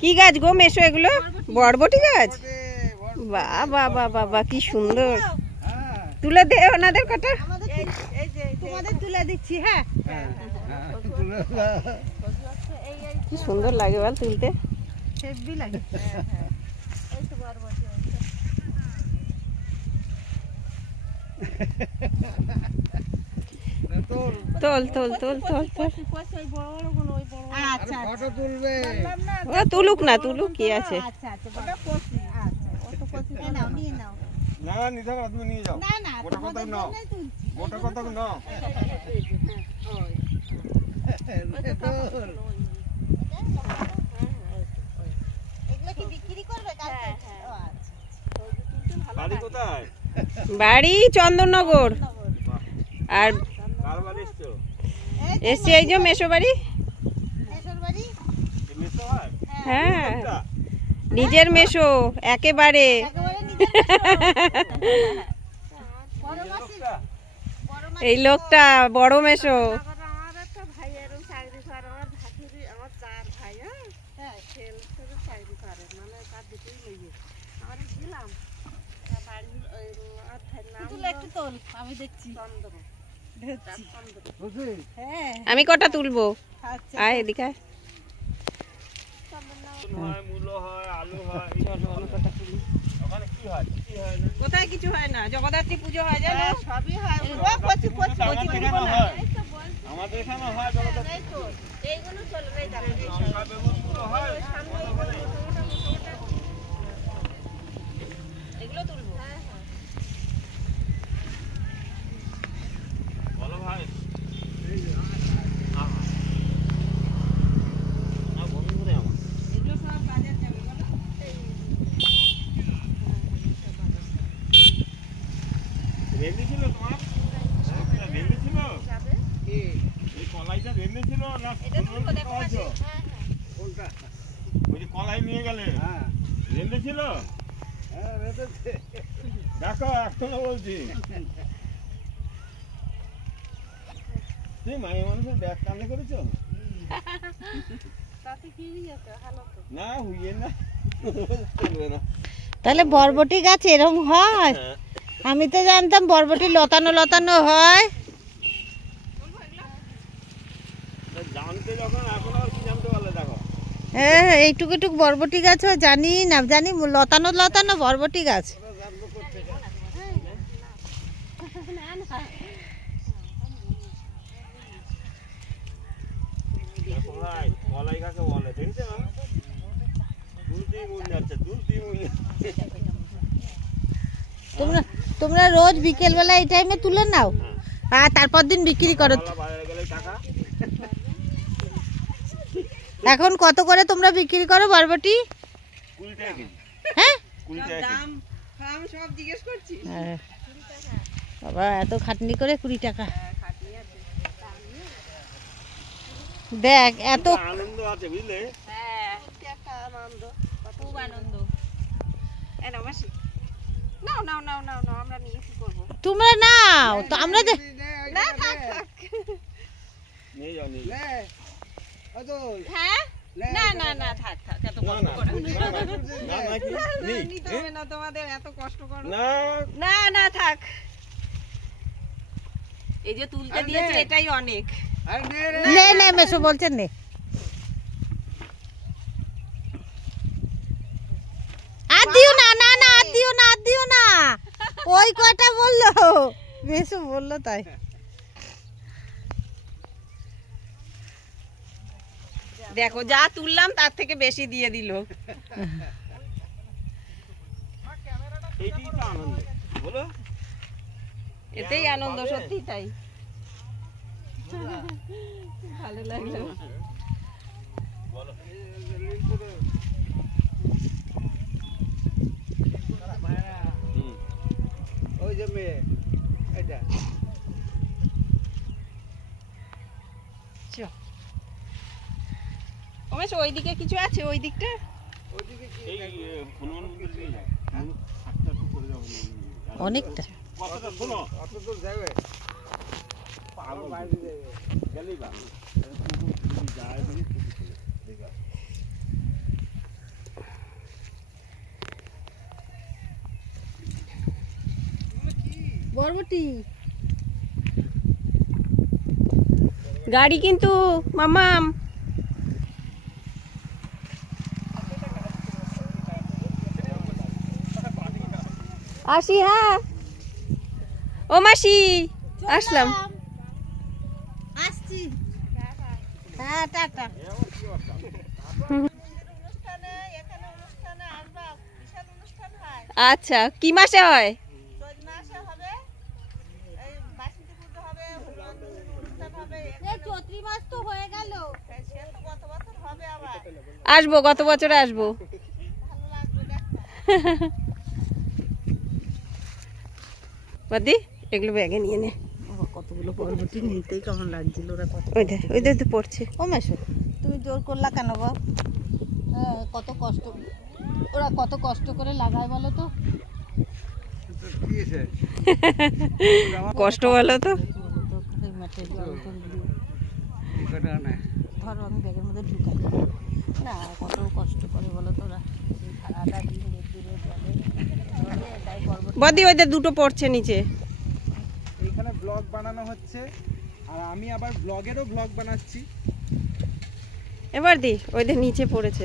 কি গাছ গো মেশো এগুলো? বরবটি গাছ? বাহ বাহ বাহ বাহ, কি সুন্দর। তুলে দে ওনাদের কটা। তোমাদের তুলে দিচ্ছি। হ্যাঁ, কি সুন্দর লাগে বল তুলতে। হেভি লাগে। তোল তোল তোল তোল তোল। আচ্ছা ফটো তুলবে। ও তুলুক না, তুলুক কি আছে। আচ্ছা আচ্ছা ওটা কষি। আচ্ছা অত কষি নাও, নিয়ে নাও। না না নিতে হবে, তুমি নিয়ে যাও। না না মোটা কথা নাও, মোটা কথা নাও। এগুলো কি বিক্রি করবে কালকে? বাড়ি কোথায়? বাড়ি চন্দননগর। আর কার বাড়ি এসছো? এসছি এই যে মেশো বাড়ি। মেশোর বাড়ি? মেসো হয়? হ্যাঁ নিজের মেশো একেবারে। একেবারে নিজের বড় মাসি, বড় মাসি। এই লোকটা বড় মেশো। আমার একটা ভাই এরকম চাকরি করে, আমার ভাসুরি, আমার চার ভাই। হ্যাঁ সেল চাকরি করে, মানে তার দিকেই লইয়ে আমরা গেলাম। বাড়ির আর নাম তুলে একটু তোল, আমি দেখছি। চন্দ্র। হ্যাঁ আমি কটা তুলবো? আচ্ছা আয় এদিকে আয়। হয়, মূলো হয়, আলু হয়। ওখানে কি হয়? কি হয় না? কোথায় কিছু হয় না, জগদ্ধাত্রী পুজো হয় জানো? সবই হয়। ও কচি কচি আমাদের এখানে হয়। আমাদের এখানে হয় জগদ্ধাত্রী। এইগুলো চলবে যাবে। লঙ্কা বেগুন গুলো হয়। এগুলো তুলবো। বলো ভাই। আহা। না বন্ধু রে আমার। এগুলো সব বাজার যাবে বলো। ভেন্ডি ছিল তোমার? ভেন্ডি ছিল? কি? এই কলাইটা ভেন্ডি ছিল না? এটা তুলবো, দেখো পাশে। কোনটা? ওই যে কলাই নিয়ে গেলে। হ্যাঁ। ভেন্ডি ছিল? হ্যাঁ রেখেছে। দেখো এখনো বলছি। তুমি মায়ের মানুষের ব্যাগ কানে করেছো? তাতে কি হয়েছে? ভালো তো। না হুইয়ে না। চলবে না। তাহলে বরবটি গাছ এরকম হয়? আমি তো জানতাম বরবটি লতানো লতানো হয়। জানতে যখন এখন আর কি জানতে পারলে দেখো। হ্যাঁ এইটুকু টুক বরবটি গাছ হয়, জানি না, জানি লতানো লতানো বরবটি গাছ। দেখো ভাই কলাই কাকে বলে দেখছো না? দুলতেই মন যাচ্ছে, দুলতেই মন যাচ্ছে। তোমরা তোমরা রোজ বিকেল বেলা এই টাইমে তুলে নাও আর তারপর দিন বিক্রি করো। বাজারে গেলে টাকা। এখন কত করে তোমরা বিক্রি করো বরবটি? 20 টাকা কেজি। হ্যাঁ 20 টাকা কেজি। দাম দাম সব জিজ্ঞেস করছি। হ্যাঁ। বাবা এত খাটনি করে 20 টাকা। দেখ এত একটা আনন্দ আছে বুঝলে? হ্যাঁ একটা আনন্দ, খুব আনন্দ। এই নাও মাসি, নাও নাও নাও নাও নাও, আমরা নিয়ে কি করবো? তোমরা নাও তো আমরা না থাক থাক। নিয়ে যাও নিয়ে যাও। হ্যাঁ না না না থাক থাক, এত না কষ্ট না করো না না কি? নেই। নিতে হবে না তোমাদের, এত কষ্ট করো না না না থাক। এই যে তুলতে দিয়েছে এটাই অনেক। নে নে মেসো বলছেন নে। আর দিও না, না না আর দিও না, আর দিও না। ওই কয়টা বললো মেসো বললো তাই। দেখো যা তুললাম তার থেকে বেশি দিয়ে দিল। এইটাই তো আনন্দ বলো। এতেই আনন্দ, সত্যি তাই। ভালো লাগলো। বলো। ওই যে মেয়ে এটা ওমেশ ওইদিকে কিছু আছে, ওই দিকটা এই হনুমান মন্দির নিয়ে যাও। হাতটা একটু করে যাও। অনেকটা কথাটা শোনো। অত দূর যাবে? পাগল বাইরে যাবে। গেলেই বা। যায় বরবটি গাড়ি কিন্তু মামাম। আসি, হ্যাঁ ও মাসি আসলাম। আসছি, হ্যাঁ টাটা। অনুষ্ঠানে এখানে অনুষ্ঠানে আসবা, বিশাল অনুষ্ঠান হয়, আচ্ছা, কি মাসে হয়? চৈত মাসে হবে, এই বাসন্তী পুজো হবে, অনুষ্ঠান হবে, এই চৈত্রি মাস তো হয়ে গেল। সে তো গত বছর হবে আবার, আসবো, গত বছরে আসবো। ভালো লাগবে দেখতে। বাদি এগুলো ব্যাগে নিয়ে নে। কতগুলো বরবটি নিতেই কেমন লাগছিল, ওরা কত। ওই দে তো পড়ছে। ও মেশো, তুমি জোর করলা কেন গো? হ্যাঁ, কত কষ্ট, ওরা কত কষ্ট করে লাগায় বলো তো। কষ্ট বলো তো। ধরো আমি ব্যাগের মধ্যে ঢুকাই। না কত কষ্ট করে বলো তো ওরা, সারাটা দিন রোদ্দুরে জলে তাই বরবটি। বদি ওই দে দুটো পড়ছে নিচে। এইখানে ব্লগ বানানো হচ্ছে, আর আমি আবার ব্লগেরও ব্লগ বানাচ্ছি। এবার দি ওই দে নিচে পড়েছে।